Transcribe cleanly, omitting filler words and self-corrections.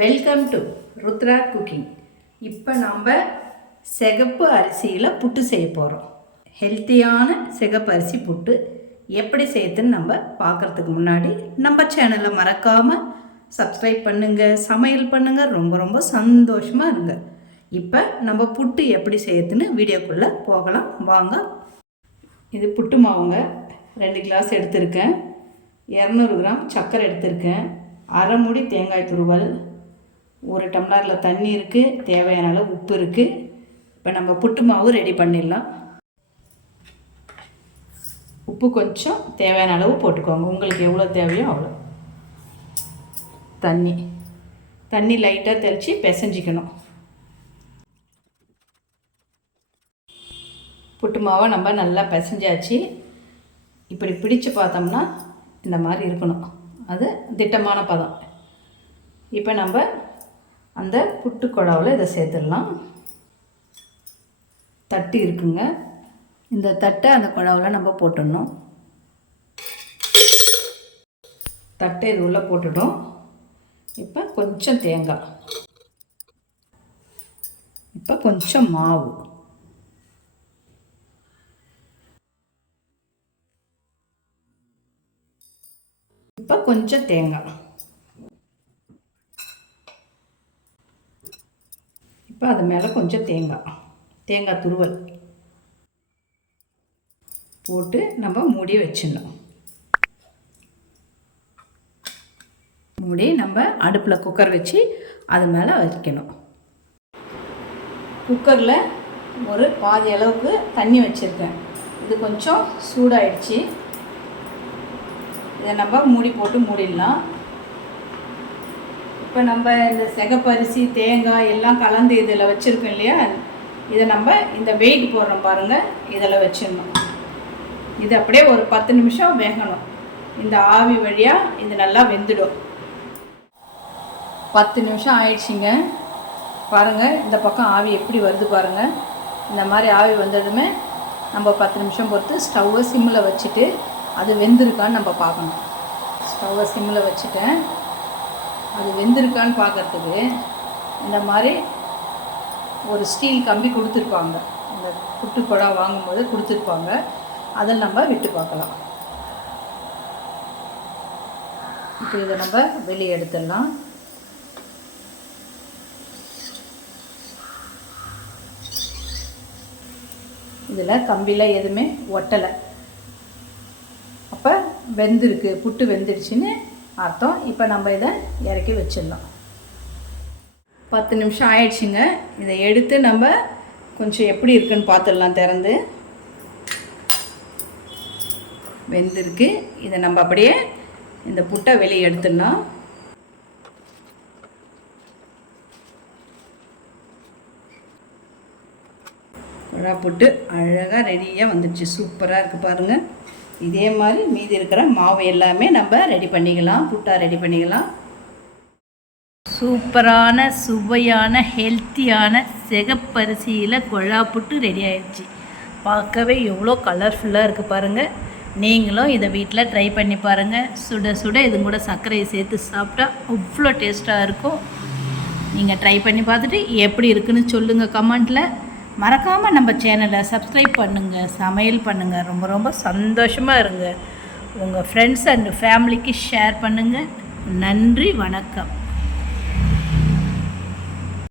Welcome to Rudra cooking. இப்போ நம்ம சிகப்பு அரிசியில் புட்டு செய்ய போகிறோம். ஹெல்த்தியான சிகப்பு அரிசி புட்டு எப்படி செய்யுதுன்னு நம்ம பார்க்குறதுக்கு முன்னாடி நம்ம சேனலை மறக்காமல் சப்ஸ்கிரைப் பண்ணுங்கள், சமையல் பண்ணுங்கள். ரொம்ப ரொம்ப சந்தோஷமாக இருங்க. இப்போ நம்ம புட்டு எப்படி செய்யுதுன்னு வீடியோக்குள்ளே போகலாம் வாங்க. இது புட்டு மாவுங்க. 2 கிளாஸ் எடுத்திருக்கேன். 200 கிராம் சர்க்கரை எடுத்திருக்கேன். அரை மூடி தேங்காய் துருவல், 1 டம்ளரில் தண்ணி இருக்குது, தேவையான அளவு உப்பு இருக்குது. இப்போ நம்ம புட்டு மாவு ரெடி பண்ணிடலாம். உப்பு கொஞ்சம் தேவையான அளவு போட்டுக்கோங்க, உங்களுக்கு எவ்வளோ தேவையோ அவ்வளோ. தண்ணி லைட்டாக தெளித்து பிசைஞ்சிக்கணும். புட்டு மாவை நம்ம நல்லா பிசைஞ்சாச்சு. இப்படி பிடிச்சு பார்த்தோம்னா இந்த மாதிரி இருக்கணும், அது திட்டமான பதம். இப்போ நம்ம அந்த புட்டு குழாவில் இதை சேர்த்துடலாம். தட்டு இருக்குங்க, இந்த தட்டை அந்த குழாவில் நம்ம போட்டுடணும். தட்டை இது உள்ளே போட்டுட்டோம். இப்போ கொஞ்சம் தேங்காய், இப்போ கொஞ்சம் மாவு, இப்போ கொஞ்சம் தேங்காய், இப்போ அது மேலே கொஞ்சம் தேங்காய் துருவல் போட்டு நம்ம மூடி வச்சிடணும். மூடி நம்ம அடுப்பில் குக்கர் வச்சு அது மேலே வைக்கணும். குக்கரில் ஒரு பாதி அளவுக்கு தண்ணி வச்சுருக்கேன். இது கொஞ்சம் சூடாயிடுச்சு. இதை நம்ம மூடி போட்டு மூடிடலாம். இப்போ நம்ம இந்த சிகப்பரிசி தேங்காய் எல்லாம் கலந்து இதில் வச்சுருக்கோம் இல்லையா, இதை நம்ம இந்த வெயிட் போடுறோம் பாருங்கள், இதில் வச்சிடணும். இது அப்படியே ஒரு 10 நிமிஷம் வேகணும். இந்த ஆவி வழியாக இது நல்லா வெந்துடும். 10 நிமிஷம் ஆயிடுச்சிங்க. பாருங்கள் இந்த பக்கம் ஆவி எப்படி வருது பாருங்கள். இந்த மாதிரி ஆவி வந்ததுமே நம்ம 10 நிமிஷம் பொறுத்து ஸ்டவ்வை சிம்மில் வச்சுட்டு அது வெந்திருக்கான்னு நம்ம பார்க்கணும். ஸ்டவ்வை சிம்மில் வச்சுட்டேன். அது வெந்திருக்கான்னு பார்க்குறதுக்கு இந்த மாதிரி ஒரு ஸ்டீல் கம்பி கொடுத்துருப்பாங்க, இந்த புட்டு குழா வாங்கும்போது கொடுத்துருப்பாங்க. அதில் நம்ம விட்டு பார்க்கலாம். இப்போ இதை நம்ம வெளியே எடுத்துடலாம். இதில் கம்பியில் எதுவுமே ஒட்டலை. அப்போ வெந்திருக்கு, புட்டு வெந்துடுச்சுன்னு அர்த்தம். இப்போ நம்ம இதை இறக்கி வச்சிடலாம். 10 நிமிஷம் ஆயிடுச்சுங்க. இதை எடுத்து நம்ம கொஞ்சம் எப்படி இருக்குன்னு பார்த்துடலாம். திறந்து வெந்திருக்கு. இதை நம்ம அப்படியே இந்த புட்டை வெளியே எடுத்துடலாம். குழா புட்டு அழகாக ரெடியாக வந்துடுச்சு. சூப்பராக இருக்குது பாருங்கள். இதே மாதிரி மீதி இருக்கிற மாவு எல்லாமே நம்ம ரெடி பண்ணிக்கலாம், புட்டாக ரெடி பண்ணிக்கலாம். சூப்பரான சுவையான ஹெல்த்தியான சிகப்பரிசியில் குழா புட்டு ரெடி ஆயிடுச்சு. பார்க்கவே எவ்வளோ கலர்ஃபுல்லாக இருக்குது பாருங்கள். நீங்களும் இதை வீட்டில் ட்ரை பண்ணி பாருங்கள். சுட சுட இது கூட சர்க்கரையை சேர்த்து சாப்பிட்டா அவ்வளோ டேஸ்ட்டாக இருக்கும். நீங்கள் ட்ரை பண்ணி பார்த்துட்டு எப்படி இருக்குன்னு சொல்லுங்கள் கமெண்ட்டில். மறக்காமல் நம்ம சேனலை சப்ஸ்கிரைப் பண்ணுங்கள், சமையல் பண்ணுங்கள். ரொம்ப ரொம்ப சந்தோஷமாக இருங்க. உங்கள் ஃப்ரெண்ட்ஸ் அண்ட் ஃபேமிலிக்கு ஷேர் பண்ணுங்கள். நன்றி, வணக்கம்.